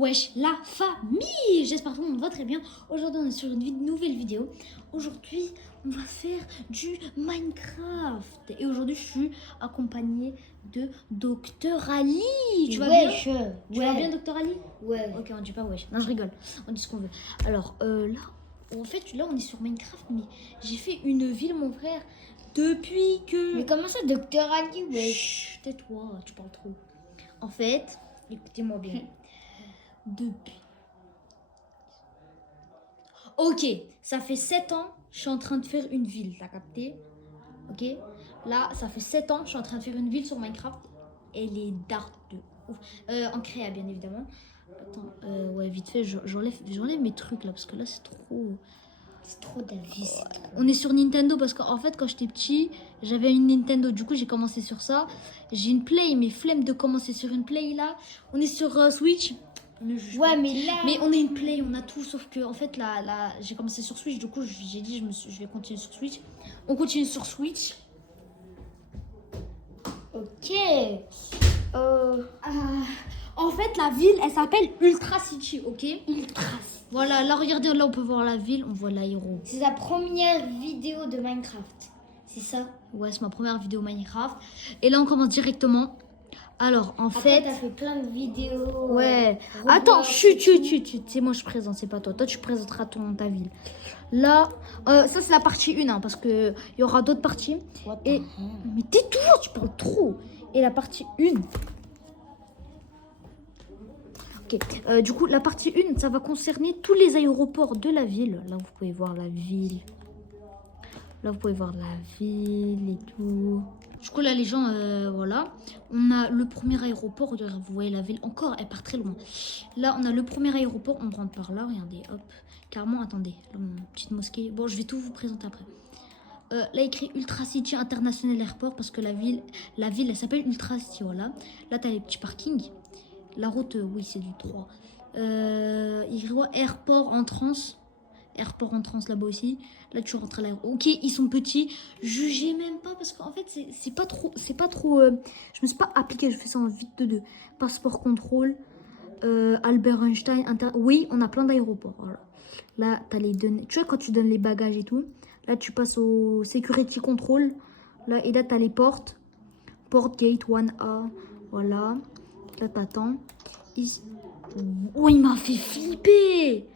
Wesh la famille, j'espère que tout le monde va très bien. Aujourd'hui on est sur une nouvelle vidéo. Aujourd'hui on va faire du Minecraft. Et aujourd'hui je suis accompagnée de Docteur Ali. Tu vas bien? Tu vas bien Docteur Ali? Ouais. Ok, on dit pas wesh. Non, je rigole, on dit ce qu'on veut. Alors là, en fait là on est sur Minecraft, mais j'ai fait une ville mon frère depuis que... Mais comment ça, Docteur Ali, ouais. Chut, tais-toi, tu parles trop. En fait, écoutez-moi bien. Depuis. Ok, ça fait 7 ans, je suis en train de faire une ville, t'as capté? Ok, là, ça fait 7 ans, je suis en train de faire une ville sur Minecraft. Elle est dark de ouf. En créa, bien évidemment. Attends, ouais, vite fait, j'enlève mes trucs là, parce que là, c'est trop... C'est trop d'avis. On est sur Nintendo parce qu'en fait, quand j'étais petit, j'avais une Nintendo. Du coup, j'ai commencé sur ça. J'ai une Play, mais flemme de commencer sur une Play là. On est sur Switch. Ouais, mais là... Mais on a une Play, on a tout, sauf que en fait là j'ai commencé sur Switch, du coup j'ai dit je vais continuer sur Switch. On continue sur Switch. Ok. En fait la ville elle s'appelle Ultra City, ok? Ultra. Voilà, là regardez, là on peut voir la ville, on voit l'aéro. C'est la première vidéo de Minecraft. C'est ça? Ouais, c'est ma première vidéo Minecraft. Et là on commence directement. Alors en Après, fait... t'as fait plein de vidéos. Ouais. Roblox, Attends, chut. C'est moi je présente, c'est pas toi. Toi tu présenteras ta ville. Là, ça c'est la partie 1, hein, parce que il y aura d'autres parties. Et mais tais-toi, tu parles trop. Et la partie 1. Ok. Du coup, la partie 1, ça va concerner tous les aéroports de la ville. Là, vous pouvez voir la ville. Là, vous pouvez voir la ville et tout. Du coup, là, les gens, voilà. On a le premier aéroport. Regardez, vous voyez la ville encore, elle part très loin. Là, on a le premier aéroport. On rentre par là, regardez, hop. Carrément, attendez. Là, une petite mosquée. Bon, je vais tout vous présenter après. Là, écrit Ultra City International Airport parce que la ville, elle s'appelle Ultra City, voilà. Là, t'as les petits parkings. La route, oui, c'est du 3. Il voit Airport Entrance. Airport Entrance là-bas aussi. Là, tu rentres à l'aéroport. Ok, ils sont petits. Jugez même pas parce qu'en fait, c'est pas trop. Je me suis pas appliqué. Je fais ça en vite de deux. Passeport contrôle. Albert Einstein. Oui, on a plein d'aéroports. Voilà. Là, t'as les données. Tu vois, quand tu donnes les bagages et tout. Là, tu passes au security control. Là, et là, t'as les portes. Port gate 1A. Voilà. Là, t'attends. Ici. Oh, il m'a fait flipper.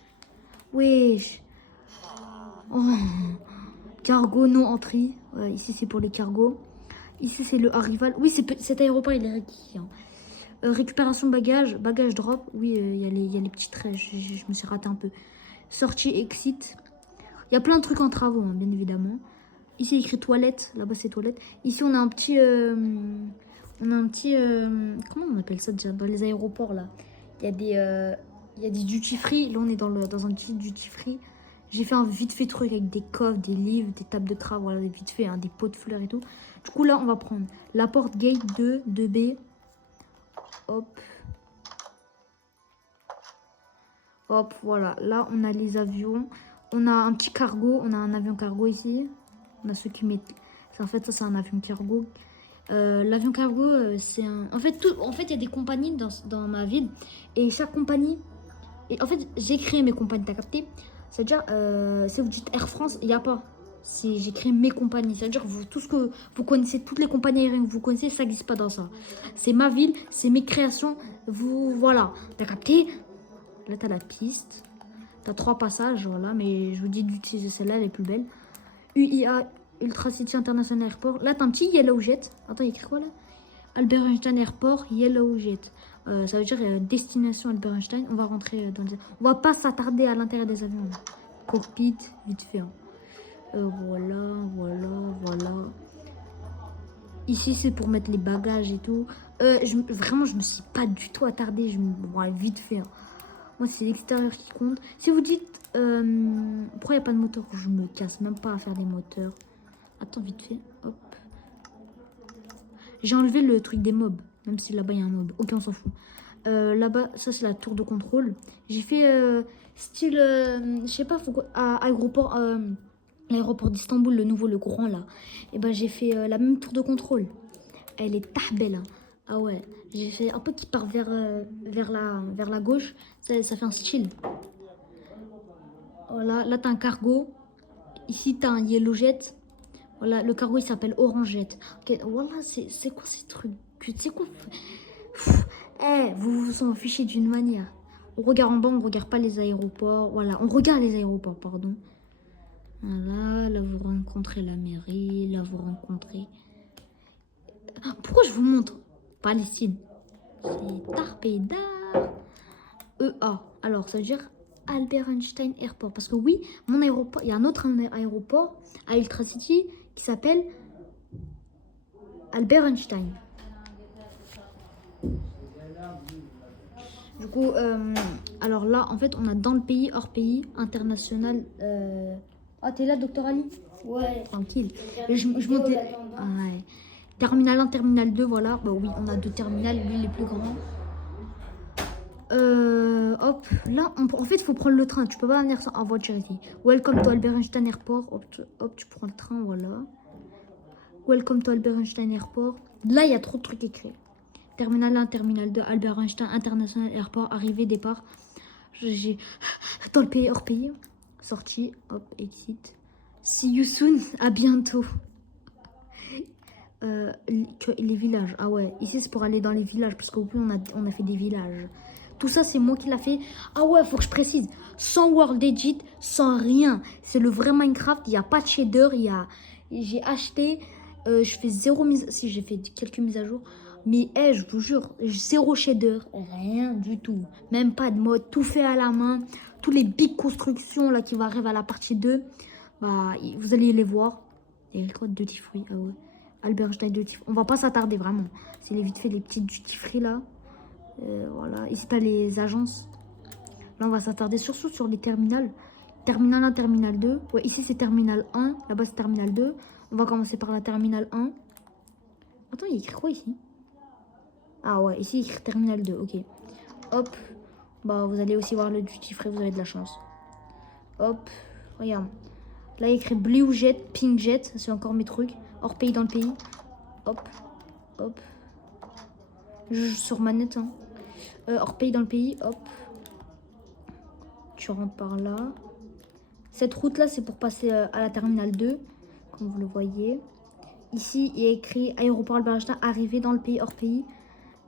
Wesh. Oh. Cargo non entrée. Ouais, ici, c'est pour les cargos. Ici, c'est le arrival. Oui, cet aéroport, il est requis. Hein. Récupération bagage. Bagage drop. Oui, il y a les petits traits. Je me suis raté un peu. Sortie, exit. Il y a plein de trucs en travaux, hein, bien évidemment. Ici, il y a écrit toilette. Là-bas, c'est toilette. Ici, on a un petit... comment on appelle ça déjà dans les aéroports, là? Il y a des duty free. Là, on est dans un petit duty free. J'ai fait un vite fait truc avec des coffres, des livres, des tables de crabe, voilà, vite fait, hein, des pots de fleurs et tout. Du coup, là, on va prendre la porte gate 2, 2B. Hop. Hop, voilà. Là, on a les avions. On a un petit cargo. On a un avion cargo ici. On a ceux qui mettent... En fait, ça, c'est un avion cargo. L'avion cargo, c'est un... En fait, il y a des compagnies dans ma ville. Et chaque compagnie... Et en fait, j'ai créé mes compagnies, t'as capté? C'est-à-dire, si vous dites Air France, il n'y a pas. J'ai créé mes compagnies. C'est-à-dire, tout ce que vous connaissez, toutes les compagnies aériennes que vous connaissez, ça n'existe pas dans ça. C'est ma ville, c'est mes créations. Voilà. T'as capté? Là, t'as la piste. T'as 3 passages, voilà. Mais je vous dis d'utiliser celle-là, elle est plus belle. UIA, Ultra City International Airport. Là, t'as un petit Yellow Jet. Attends, il y a écrit quoi là? Albert Einstein Airport, Yellow Jet. Ça veut dire destination Albert Einstein. On va rentrer dans les... On va pas s'attarder à l'intérieur des avions. Là. Cockpit, vite fait. Hein. Voilà. Ici, c'est pour mettre les bagages et tout. Vraiment, je me suis pas du tout attardée. Ouais, vite fait. Hein. Moi, c'est l'extérieur qui compte. Si vous dites pourquoi il n'y a pas de moteur, je me casse même pas à faire des moteurs. Attends, vite fait. Hop. J'ai enlevé le truc des mobs. Même si là-bas, il y a un mob. Ok, on s'en fout. Là-bas, ça, c'est la tour de contrôle. J'ai fait style... je sais pas, à l'aéroport d'Istanbul, le nouveau, le grand, là. Et ben, j'ai fait la même tour de contrôle. Elle est tahbelle. Hein. Ah ouais, j'ai fait un peu qui part vers la gauche. Ça fait un style. Voilà, là t'as un cargo. Ici t'as un yellow jet. Voilà, le cargo il s'appelle orange jet. Ok, voilà, c'est quoi ces trucs? C'est quoi? Eh, vous vous en fichez d'une manière. On regarde en bas, on regarde pas les aéroports. Voilà, on regarde les aéroports, pardon. Voilà, là vous rencontrez la mairie, là vous rencontrez... Ah, pourquoi je vous montre Palestine? C'est Tarpeda. EA. Alors, ça veut dire Albert Einstein Airport. Parce que oui, mon aéroport, il y a un autre aéroport à Ultra City qui s'appelle Albert Einstein. Du coup, alors là, en fait, on a dans le pays, hors pays, international. Ah, t'es là, docteur Ali? Ouais. Tranquille. Je Je montais. Ouais. Terminal 1, terminal 2, voilà. Bah oui, on a deux terminales, lui, les plus grands. Hop, là, en fait, il faut prendre le train. Tu peux pas venir en voiture ici. Welcome to Albert Einstein Airport. Hop, tu prends le train, voilà. Welcome to Albert Einstein Airport. Là, il y a trop de trucs écrits. Terminal 1, terminal 2, Albert Einstein International Airport, arrivée, départ. J'ai dans le pays, hors pays. Sortie, hop, exit. See you soon, à bientôt. Les villages, ah ouais, ici c'est pour aller dans les villages, parce qu'au plus on a fait des villages. Tout ça, c'est moi qui l'a fait. Ah ouais, faut que je précise. Sans World Edit, sans rien. C'est le vrai Minecraft. Il n'y a pas de shader. J'ai acheté. Je fais zéro mise. Si, j'ai fait quelques mises à jour. Mais je vous jure, zéro shader. Rien du tout. Même pas de mode. Tout fait à la main. Tous les big constructions là qui vont arriver à la partie 2. Bah, vous allez les voir. Et quoi, duty free. Ah ouais. Albert Einstein duty free. On va pas s'attarder vraiment. C'est les vite fait les petites duty free là. Voilà, ici tu as les agences. Là, on va s'attarder surtout sur les terminales. Terminal 1, terminal 2. Ouais, ici c'est terminal 1. Là-bas c'est terminal 2. On va commencer par la terminale 1. Attends, il y a écrit quoi ici? Ah ouais, ici il y a écrit terminal 2. Ok. Hop. Bah, vous allez aussi voir le duty free. Vous avez de la chance. Hop. Regarde. Là, il y a écrit blue jet, pink jet. C'est encore mes trucs. Hors pays dans le pays. Hop. Hop. Je joue sur manette. Hein. Hors pays dans le pays. Hop. Tu rentres par là. Cette route là c'est pour passer à la terminale 2 comme vous le voyez. Ici il y a écrit aéroport Albert Einstein, arrivée dans le pays, hors pays,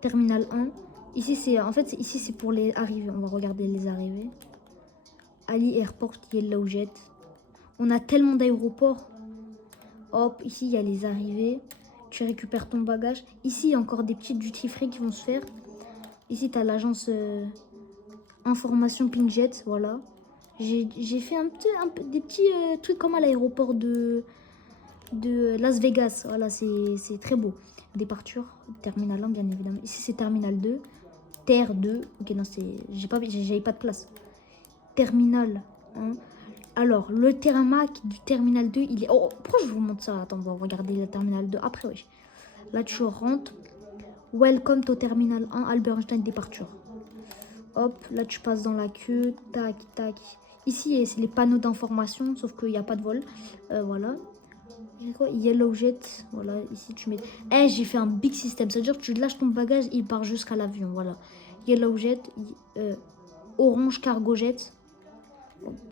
terminal 1. Ici c'est en fait ici c'est pour les arrivées. On va regarder les arrivées. Ali Airport, Yellow Jet. On a tellement d'aéroports. Hop, ici il y a les arrivées. Tu récupères ton bagage. Ici il y a encore des petites duty free qui vont se faire. Ici tu as l'agence information Pink Jet, voilà. J'ai fait des petits trucs comme à l'aéroport de Las Vegas. Voilà, c'est très beau. Départure, terminal 1, bien évidemment. Ici, c'est terminal 2. Terre 2. Ok, non, j'avais pas de place. Terminal 1. Alors, le tarmac du terminal 2, il est... Oh, pourquoi je vous montre ça? Attends, on va regarder le terminal 2 après, wesh. Là, tu rentres. Welcome to terminal 1, Albert Einstein, départure. Hop, là, tu passes dans la queue. Tac, tac. Ici, c'est les panneaux d'information, sauf qu'il n'y a pas de vol. Voilà. Quoi? Yellow Jet. Voilà, ici, tu mets... j'ai fait un big system. C'est-à-dire que tu lâches ton bagage, il part jusqu'à l'avion. Voilà. Yellow Jet. Orange Cargo Jet.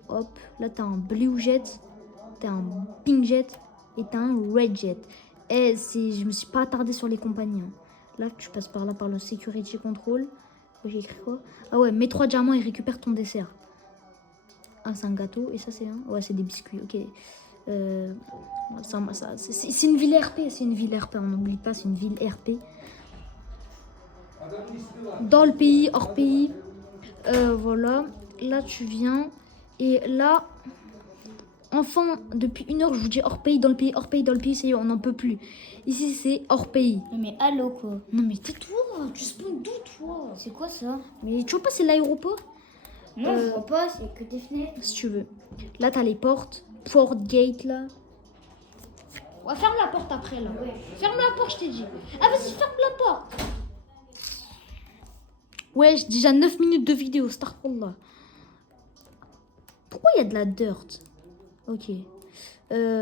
Hop. Là, tu as un Blue Jet. Tu as un Pink Jet. Et tu as un Red Jet. Je me suis pas attardée sur les compagnies. Hein. Là, tu passes par là, par le Security Control. J'ai écrit quoi? Ah ouais, mets 3 diamants et récupère ton dessert. Ah, c'est un gâteau. Et ça, c'est un... Ouais, c'est des biscuits. Ok. C'est une ville RP. C'est une ville RP. On n'oublie pas, c'est une ville RP. Dans le pays, hors pays. Voilà. Là, tu viens. Et là... Enfin, depuis 1 heure, je vous dis hors pays, dans le pays, hors pays, dans le pays, ça y est, on n'en peut plus. Ici, c'est hors pays. Mais allô, quoi? Non, mais tais-toi, tu spawns d'où, toi? C'est quoi ça? Mais tu vois pas, c'est l'aéroport? Non, je vois pas, c'est que des fenêtres. Si tu veux. Là, t'as les portes. Port Gate, là. Ouais, ferme la porte après, là. Ouais. Ferme la porte, je t'ai dit. Ah, vas-y, ferme la porte. Ouais, j'ai déjà 9 minutes de vidéo, Starfallah. Pourquoi il y a de la dirt? Ok.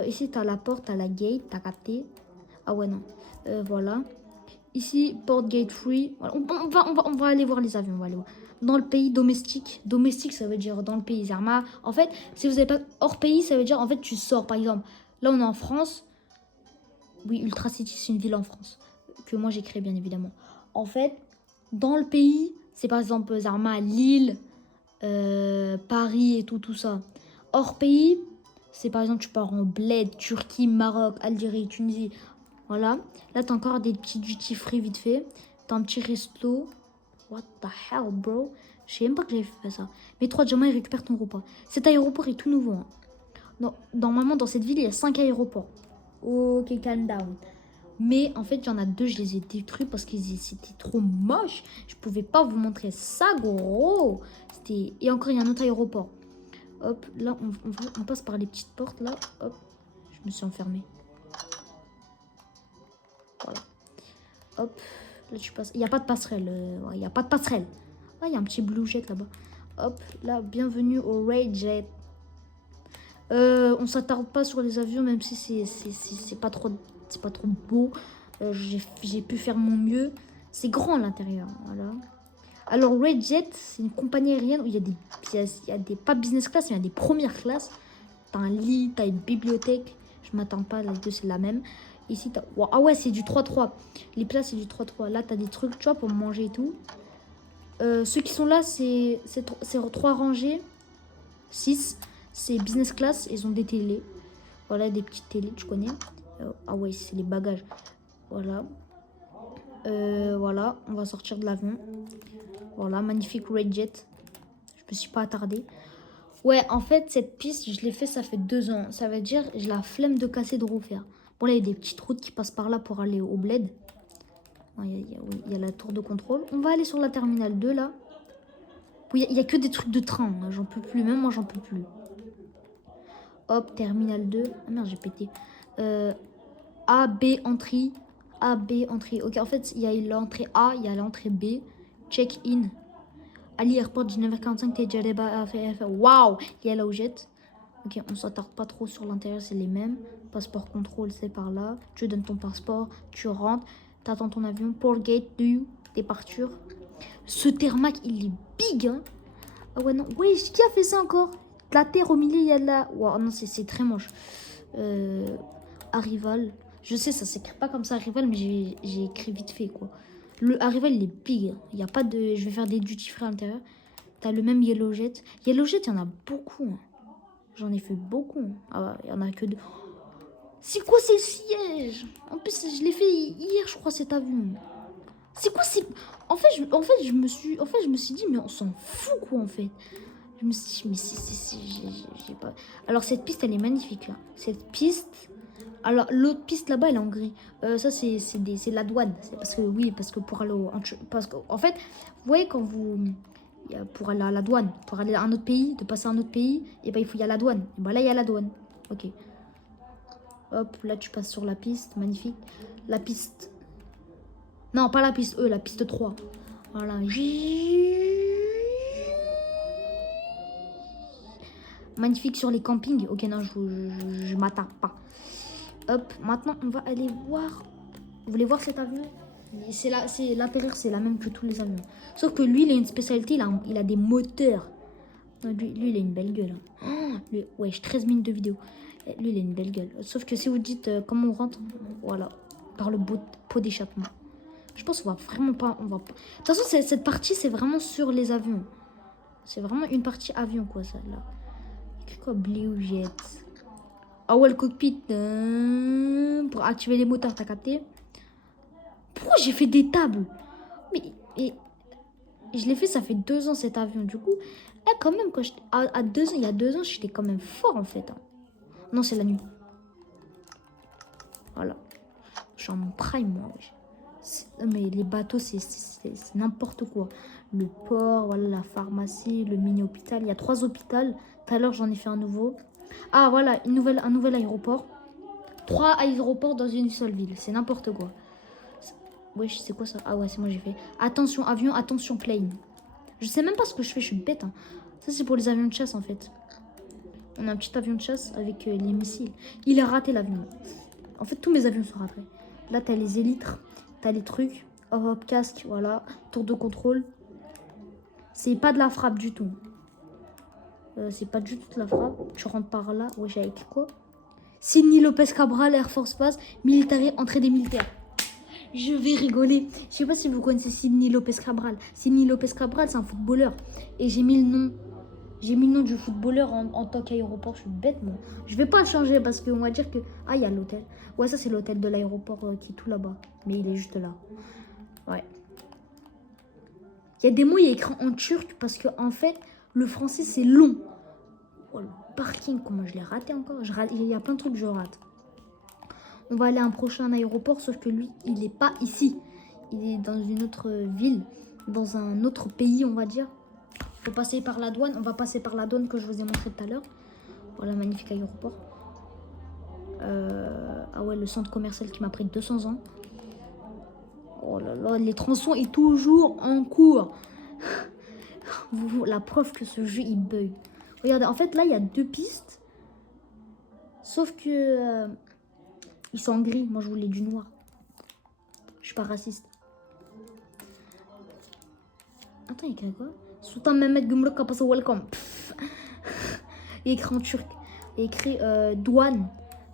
Ici, t'as la porte, t'as la gate, t'as capté. Ah ouais, non. Voilà. Ici, Port Gate Free. Voilà, on va aller voir les avions. On va aller voir. Dans le pays domestique. Domestique, ça veut dire dans le pays Zerma. En fait, si vous n'avez pas hors pays, ça veut dire en fait tu sors. Par exemple, là on est en France. Oui, Ultra City, c'est une ville en France. Que moi j'ai créé bien évidemment. En fait, dans le pays, c'est par exemple Zerma, Lille, Paris et tout ça. Hors pays, c'est par exemple tu pars en bled, Turquie, Maroc, Algérie, Tunisie. Voilà. Là, t'as encore des petits duty free vite fait. T'as un petit resto. What the hell, bro? Je sais même pas que j'avais fait ça. Mais 3 diamants, ils récupèrent ton repas. Cet aéroport est tout nouveau. Hein. Non, normalement, dans cette ville, il y a 5 aéroports. Ok, calm down. Mais en fait, il y en a 2, je les ai détruits parce que c'était trop moche. Je pouvais pas vous montrer ça, gros. Et encore, il y a un autre aéroport. Hop, là, on passe par les petites portes, là. Hop, je me suis enfermée. Voilà. Hop, là tu passes. Il n'y a pas de passerelle. Il n'y a pas de passerelle. Ah, il y a un petit blue jet là-bas. Hop, là, bienvenue au Ray Jet. On s'attarde pas sur les avions, même si c'est pas trop beau. J'ai pu faire mon mieux. C'est grand à l'intérieur. Voilà. Alors, Ray Jet, c'est une compagnie aérienne où il y a des pas business class, mais il y a des premières classes. T'as un lit, t'as une bibliothèque. Je m'attends pas, les deux c'est la même. Ici, t'as... Wow. Ah ouais, c'est du 3-3. Les places, c'est du 3-3. Là, t'as des trucs, tu vois, pour manger et tout. Ceux qui sont là, c'est 3 rangées. 6. C'est business class. Ils ont des télés. Voilà, des petites télés, tu connais. Ah ouais, c'est les bagages. Voilà. Voilà, on va sortir de l'avion. Voilà, magnifique Red Jet. Je me suis pas attardée. Ouais, en fait, cette piste, je l'ai fait, ça fait 2 ans. Ça veut dire, j'ai la flemme de casser, de refaire. Bon, là, il y a des petites routes qui passent par là pour aller au bled. Il y a la tour de contrôle. On va aller sur la terminale 2, là. Oui, il y a que des trucs de train. Hein. J'en peux plus. Même moi, j'en peux plus. Hop, terminale 2. Ah merde, j'ai pété. A, B, entrée. A, B, entrée. Ok, en fait, il y a l'entrée A, il y a l'entrée B. Check-in. Ali Airport, 19h45, t'es déjà débarqué. Waouh! Il y a la jet. Ok, on s'attarde pas trop sur l'intérieur, c'est les mêmes. Passeport contrôle, c'est par là. Tu donnes ton passeport, tu rentres, t'attends ton avion. Port gate, départure. Ce Thermac, il est big, hein. Ah ouais, non. Oui, qui a fait ça encore? La terre au milieu, il y a de la... Wow, non, c'est très moche. Arrival. Je sais, ça s'écrit pas comme ça, Arrival, mais j'ai écrit vite fait, quoi. Le Arrival, il est big. Il n'y a pas de... Je vais faire des duty free à l'intérieur. T'as le même Yellow Jet. Yellow Jet, il y en a beaucoup, hein. J'en ai fait beaucoup. Ah, il y en a que 2. C'est quoi ces sièges? En plus, je l'ai fait hier, je crois, cet avion. C'est quoi ces... En fait, je me suis dit, mais on s'en fout, quoi, en fait. Je me suis dit, mais j'ai pas... Alors, cette piste, elle est magnifique, là. Cette piste... Alors, l'autre piste, là-bas, elle est en gris. Ça, c'est la douane. C'est parce que, oui, parce que pour aller au... Parce que, en fait, vous voyez, quand vous... Pour aller à la douane, pour aller à un autre pays, de passer à un autre pays, et ben il faut y aller à la douane. Et ben là, il y a la douane. Ok. Hop, là, tu passes sur la piste. Magnifique. La piste... Non, pas la piste E, la piste 3. Voilà. Magnifique sur les campings. Ok, non, je m'attarde pas. Hop, maintenant, on va aller voir... Vous voulez voir cet avion? L'intérieur, c'est la même que tous les avions. Sauf que lui, il a une spécialité, il a des moteurs. Lui, il a une belle gueule. Hein. Lui, ouais, 13 minutes de vidéo. Lui, il a une belle gueule. Sauf que si vous dites comment on rentre, voilà, par le pot d'échappement. Je pense qu'on va vraiment pas... De toute façon, cette partie, c'est vraiment sur les avions. C'est vraiment une partie avion, quoi, celle-là. Écrit quoi? Blue Jet. Ah ouais, le cockpit. Pour activer les moteurs, t'as capté? Pourquoi j'ai fait des tables? Mais je l'ai fait, ça fait 2 ans cet avion. Du coup, quand même, quand à 2 ans, il y a 2 ans, j'étais quand même fort en fait. Hein. Non, c'est la nuit. Voilà. Je suis en prime, moi. Mais les bateaux, c'est n'importe quoi. Le port, voilà, la pharmacie, le mini-hôpital. Il y a 3 hôpitaux. Tout à l'heure, j'en ai fait un nouveau. Ah, voilà, un nouvel aéroport. 3 aéroports dans une seule ville. C'est n'importe quoi. Wesh, c'est quoi ça? Ah ouais, c'est moi j'ai fait. Attention avion, attention plane. Je sais même pas ce que je fais, je suis bête. Hein. Ça, c'est pour les avions de chasse en fait. On a un petit avion de chasse avec les missiles. Il a raté l'avion. En fait, tous mes avions sont ratés. Là, t'as les élytres. T'as les trucs. Hop, hop, casque, voilà. Tour de contrôle. C'est pas de la frappe du tout. C'est pas du tout de la frappe. Tu rentres par là. Ouais, j'ai écrit quoi? Sidney Lopez Cabral, Air Force Base, militaire, entrée des militaires. Je vais rigoler. Je sais pas si vous connaissez Sidney Lopez Cabral. Sidney Lopez Cabral, c'est un footballeur. Et j'ai mis le nom. J'ai mis le nom du footballeur en tant qu'aéroport. Je suis bête, moi. Je vais pas le changer parce qu'on va dire que... Ah, il y a l'hôtel. Ouais, ça, c'est l'hôtel de l'aéroport qui est tout là-bas. Mais il est juste là. Ouais. Il y a des mots, il y a écrit en turc parce que en fait, le français, c'est long. Oh, le parking, comment je l'ai raté encore. Il y a plein de trucs que je rate. On va aller à un prochain aéroport, sauf que lui, il n'est pas ici. Il est dans une autre ville, dans un autre pays, on va dire. Il faut passer par la douane. On va passer par la douane que je vous ai montré tout à l'heure. Voilà, magnifique aéroport. Ah ouais, le centre commercial qui m'a pris 200 ans. Oh là là, les tronçons est toujours en cours. La preuve que ce jeu, il bug. Regardez, en fait, là, il y a 2 pistes. Sauf que... ils sont en gris. Moi, je voulais du noir. Je suis pas raciste. Attends, il y a écrit quoi? Sultan Mehmet Gümrük Kapısı welcome. Il y a écrit en turc. Il y a écrit douane.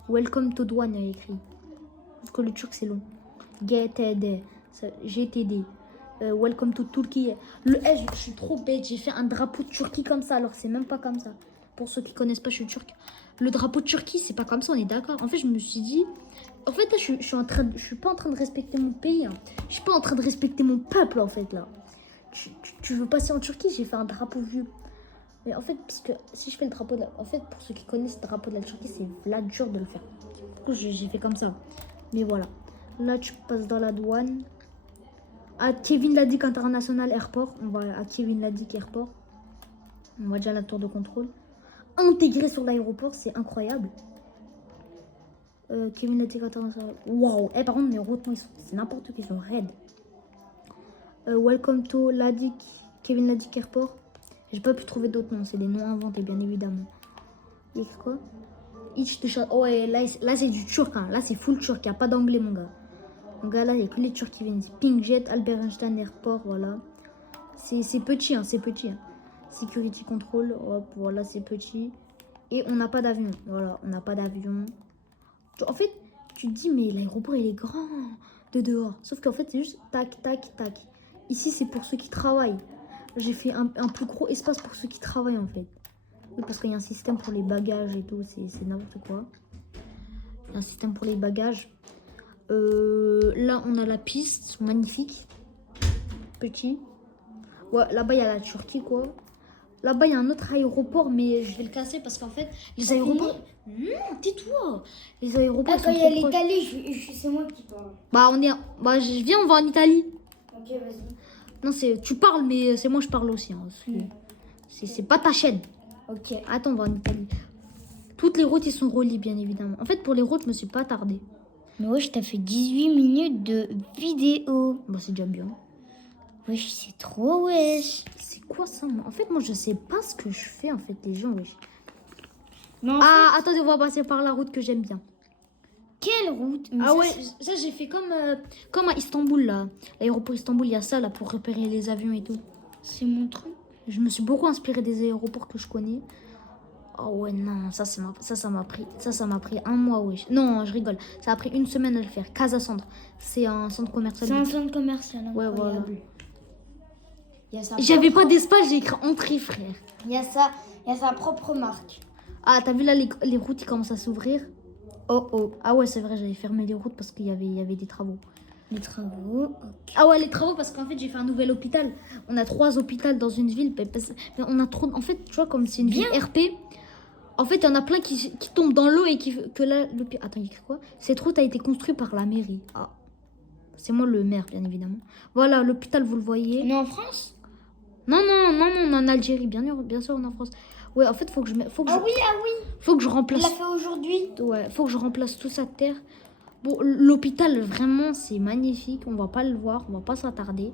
Welcome to douane, il y a écrit. Parce que le turc, c'est long. GTD. GTD. Welcome to Turkey. Je suis trop bête. J'ai fait un drapeau de Turquie comme ça. Alors, c'est même pas comme ça. Pour ceux qui connaissent pas, je suis turc. Le drapeau de Turquie, c'est pas comme ça, on est d'accord. En fait, je me suis dit... En fait, là, je suis pas en train de respecter mon pays. Hein. Je suis pas en train de respecter mon peuple, en fait, là. Tu veux passer en Turquie? J'ai fait un drapeau vieux. Mais en fait, puisque si je fais le drapeau de la... En fait, pour ceux qui connaissent le drapeau de la Turquie, c'est là dur de le faire. Du coup, j'ai fait comme ça. Mais voilà. Là, tu passes dans la douane. À Kevin Ladik International Airport. On va à Kevin Ladik Airport. On va déjà à la tour de contrôle. Intégré sur l'aéroport, c'est incroyable. Kevin Ladik International. Waouh! Par contre, mes routes, c'est n'importe quoi, ils sont raides. Welcome to Ladik, Kevin Ladik Airport. J'ai pas pu trouver d'autres noms, c'est des noms inventés, bien évidemment. Il y a quoi? Oh, ouais, là c'est du turc, hein. Là c'est full turc, il n'y a pas d'anglais, mon gars. Mon gars, là, il n'y a que les turcs qui viennent. Pingjet, Albert Einstein Airport, voilà. C'est petit, hein, c'est petit. Hein. Security Control, hop, voilà, c'est petit. Et on n'a pas d'avion, voilà, on n'a pas d'avion. En fait, tu te dis, mais l'aéroport, il est grand de dehors. Sauf qu'en fait, c'est juste tac, tac, tac. Ici, c'est pour ceux qui travaillent. J'ai fait un plus gros espace pour ceux qui travaillent, en fait. Oui, parce qu'il y a un système pour les bagages et tout, c'est n'importe quoi. Il y a un système pour les bagages. Là, on a la piste, magnifique. Petit. Ouais, là-bas, il y a la Turquie, quoi. Là-bas, il y a un autre aéroport, mais je vais le casser parce qu'en fait, les aéroports... tais-toi. Les aéroports quand il y a l'Italie, c'est moi qui parle. Je viens, on va en Italie. Ok, vas-y. Non, tu parles, mais c'est moi je parle aussi. Hein. C'est pas ta chaîne. Ok. Attends, on va en Italie. Toutes les routes, ils sont reliées, bien évidemment. En fait, pour les routes, je me suis pas attardée. Mais wesh, t'as fait 18 minutes de vidéo. Bah, c'est déjà bien. Wesh, c'est trop wesh. C'est quoi ça, moi? En fait, moi, je sais pas ce que je fais, en fait, les gens, wesh. Non, attendez, on va passer par la route que j'aime bien. Quelle route? Mais ça j'ai fait comme à Istanbul, là. L'aéroport Istanbul, il y a ça, là, pour repérer les avions et tout. C'est mon truc. Je me suis beaucoup inspirée des aéroports que je connais. Oh ouais, non, ça m'a pris un mois, wesh. Non, je rigole. Ça a pris une semaine à le faire. Casa Centre. C'est un centre commercial. C'est un centre commercial, ouais, incroyable. Voilà. J'avais pas d'espace, j'ai écrit entrée, frère. Il y a sa propre marque. Ah, t'as vu là, les routes, ils commencent à s'ouvrir. Oh. Ah ouais, c'est vrai, j'avais fermé les routes parce qu'il y avait des travaux. Les travaux. Okay. Ah ouais, les travaux parce qu'en fait, j'ai fait un nouvel hôpital. On a 3 hôpitaux dans une ville. Mais on a trop... En fait, tu vois, comme c'est une ville RP, en fait, il y en a plein qui tombent dans l'eau et que là... Attends, il écrit quoi? Cette route a été construite par la mairie. Ah. C'est moi le maire, bien évidemment. Voilà, l'hôpital, vous le voyez. On est en France? Non, on est en Algérie. Bien sûr, on est en France. Ouais, en fait, faut que je... Ah oui. Faut que je remplace... Il l'a fait aujourd'hui. Ouais, faut que je remplace tout ça de terre. Bon, l'hôpital, vraiment, c'est magnifique. On va pas le voir, on va pas s'attarder.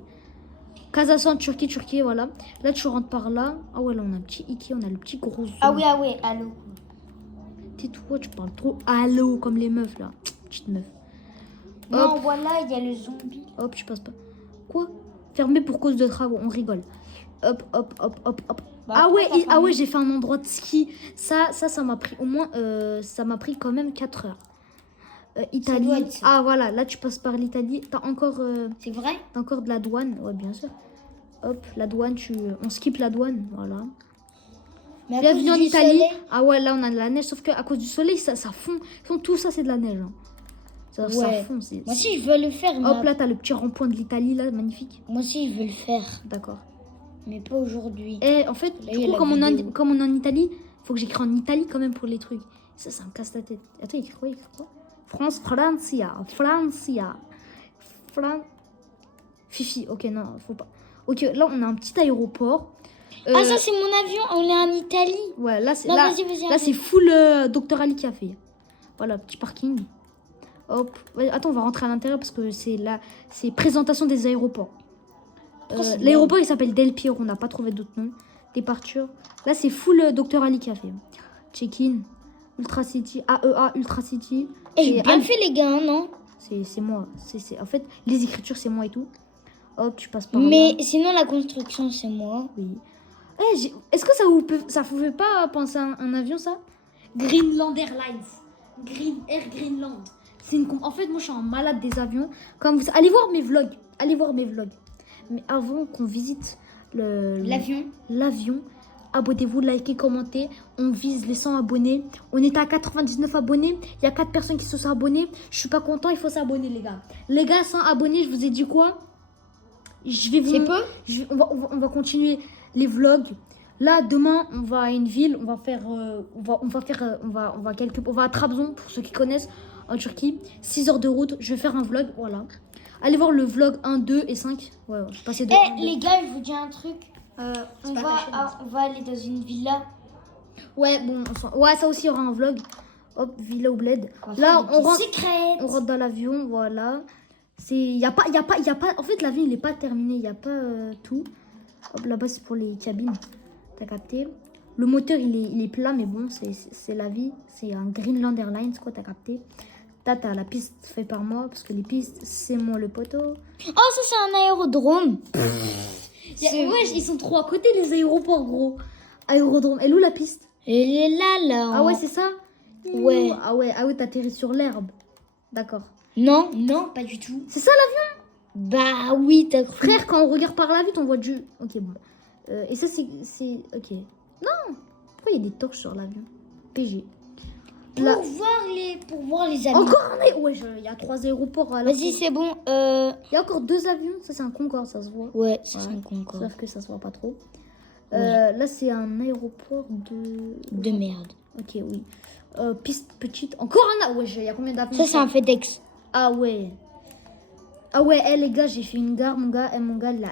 Casa Centre, Turquie, voilà. Là, tu rentres par là. Ah ouais, là, on a un petit Ikea, on a le petit gros zoom. Ah oui, allô. Tais-toi, tu parles trop allô, comme les meufs, là. Petite meuf. Non, voilà, il y a le zombie. Hop, je passe pas. Quoi? Fermé pour cause de travaux, on rigole. Hop, hop, hop, hop, hop. Bah, Ah ouais, pourquoi ah ouais, j'ai fait un endroit de ski. Ça m'a pris au moins, ça m'a prit quand même 4 heures. Italie. doit être ça. Ah voilà, là tu passes par l'Italie. T'as encore, C'est vrai? t'as encore de la douane. Ouais, bien sûr. Hop, la douane, on skip la douane, voilà. Mais à Bienvenue cause en du Italie. soleil- Ah ouais, là on a de la neige, sauf qu'à cause du soleil, ça fond. Tout ça, c'est de la neige. Hein. Ça Ouais. fond. Moi aussi, je veux le faire. Mais Hop, là t'as le petit rond-point de l'Italie, là, magnifique. Moi aussi, je veux le faire. D'accord. Mais pas aujourd'hui. Et en fait, Là, du il y a coup, la comme vidéo. on est en Italie, faut que j'écris en Italie quand même pour les trucs. Ça me casse la tête. Attends, il écrit quoi? France, Francia. Fifi, ok, non, faut pas. Ok, là, on a un petit aéroport. Ah, ça, c'est mon avion. On est en Italie. Ouais, là, c'est Non, là, vas-y, là, c'est full Dr Ali qui a fait. Voilà, petit parking. Hop. Ouais, attends, on va rentrer à l'intérieur parce que c'est présentation des aéroports. c'est L'aéroport, il s'appelle Del Piero. On n'a pas trouvé d'autre nom. Départure. Là, c'est full Dr Ali qui a fait. Check-in. Ultra City. AEA Ultra City. Eh, Et bien Al- fait, les gars, non? C'est moi. En fait, les écritures, c'est moi et tout. Hop, tu passes par Mais là. sinon, la construction, c'est moi. Oui. Est-ce que ça vous fait pas penser à un avion, ça? Greenland Airlines. Air Greenland. En fait, moi, je suis un malade des avions. Allez voir mes vlogs. Allez voir mes vlogs. Mais avant qu'on visite l'avion, abonnez-vous, likez, commentez. On vise les 100 abonnés. On est à 99 abonnés. Il y a 4 personnes qui se sont abonnées. Je suis pas content, il faut s'abonner, les gars. Les gars, 100 abonnés, je vous ai dit quoi? Je vais vous... C'est peu? On va continuer les vlogs. Là, demain, on va à une ville. On va à Trabzon, pour ceux qui connaissent, en Turquie. 6 heures de route. Je vais faire un vlog, voilà. Allez voir le vlog 1, 2 et 5. Ouais, je suis passé de 1, Eh, 2. les gars, je vous dis un truc. C'est pas ta chaîne, On va aller dans une villa. Ouais, bon, ouais, ça aussi, il y aura un vlog. Hop, Villa au Bled. On va Là, faire des on petites secrètes. rentre dans l'avion, voilà. Y a pas. En fait, l'avion, il est pas terminé. Il n'y a pas tout. Hop, là-bas, c'est pour les cabines. T'as capté. Le moteur, il est plat, mais bon, c'est la vie. C'est un Greenland Airlines, quoi, t'as capté. T'as la piste faite par moi, parce que les pistes, c'est moi le poteau. Oh, ça, c'est un aérodrome. Ouais, ils sont trop à côté, les aéroports, gros. Aérodrome. Elle est où la piste? Elle est là. Ah ouais, c'est ça? Ouais. Ah ouais, t'atterris sur l'herbe. D'accord. Non, non, pas du tout. C'est ça l'avion? Bah oui, t'as cru. Frère, quand on regarde par la vitre, on voit du... Ok, bon. Et ça, c'est... Ok. Non. Pourquoi il y a des torches sur l'avion? PG. Pour Là- voir les avions. Encore un aéroport. Ouais, il y a 3 aéroports. Vas-y, c'est bon. Il y a encore 2 avions. Ça, c'est un Concorde, ça se voit. Ouais, c'est Ouais. un Concorde. Sauf que ça se voit pas trop. Ouais. Là, c'est un aéroport de... De merde. Ok, oui. Piste petite. Encore un... Ouais, il y a combien d'avions? Ça, c'est un FedEx. Ah ouais. Ah ouais, les gars, j'ai fait une gare, mon gars.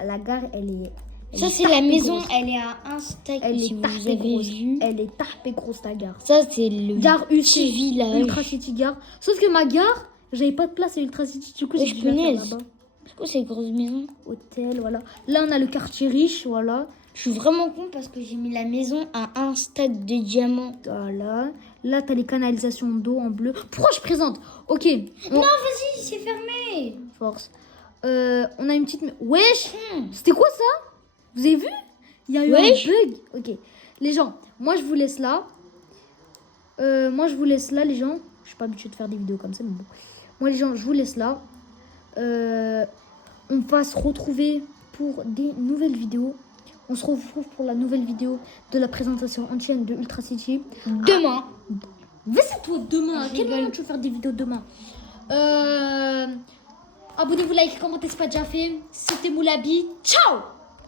La gare, elle est Ça, c'est la tapée maison. grosse. Elle est à un steak. Elle si est vous tapée avez grosse. vu. Elle est tapée grosse, ta gare. Ça, c'est le Gare UC. petit village. Ultra City Gare. Sauf que ma gare, j'avais pas de place à Ultra City. Du coup, Ouais, j'ai je dû la faire punaise. là-bas. C'est quoi ces grosses maisons? Hôtel, voilà. Là, on a le quartier riche, voilà. Je suis vraiment con parce que j'ai mis la maison à un stade de diamant. Voilà. Là, t'as les canalisations d'eau en bleu. Pourquoi je présente? Ok. Non, vas-y, c'est fermé. Force. On a une petite... Wesh. C'était quoi ça? Vous avez vu? Il y a eu Wesh. un bug. Ok. Les gens, moi, je vous laisse là. Les gens. Je suis pas habituée de faire des vidéos comme ça, mais bon. Moi, les gens, je vous laisse là. On va se retrouver pour des nouvelles vidéos. On se retrouve pour la nouvelle vidéo de la présentation en chaîne de Ultra City. Demain. Vas-y, toi, demain. À Je quel rigole. moment tu veux faire des vidéos demain? Abonnez-vous, likez, commentez, c'est pas déjà fait. C'était Moulabi. Ciao!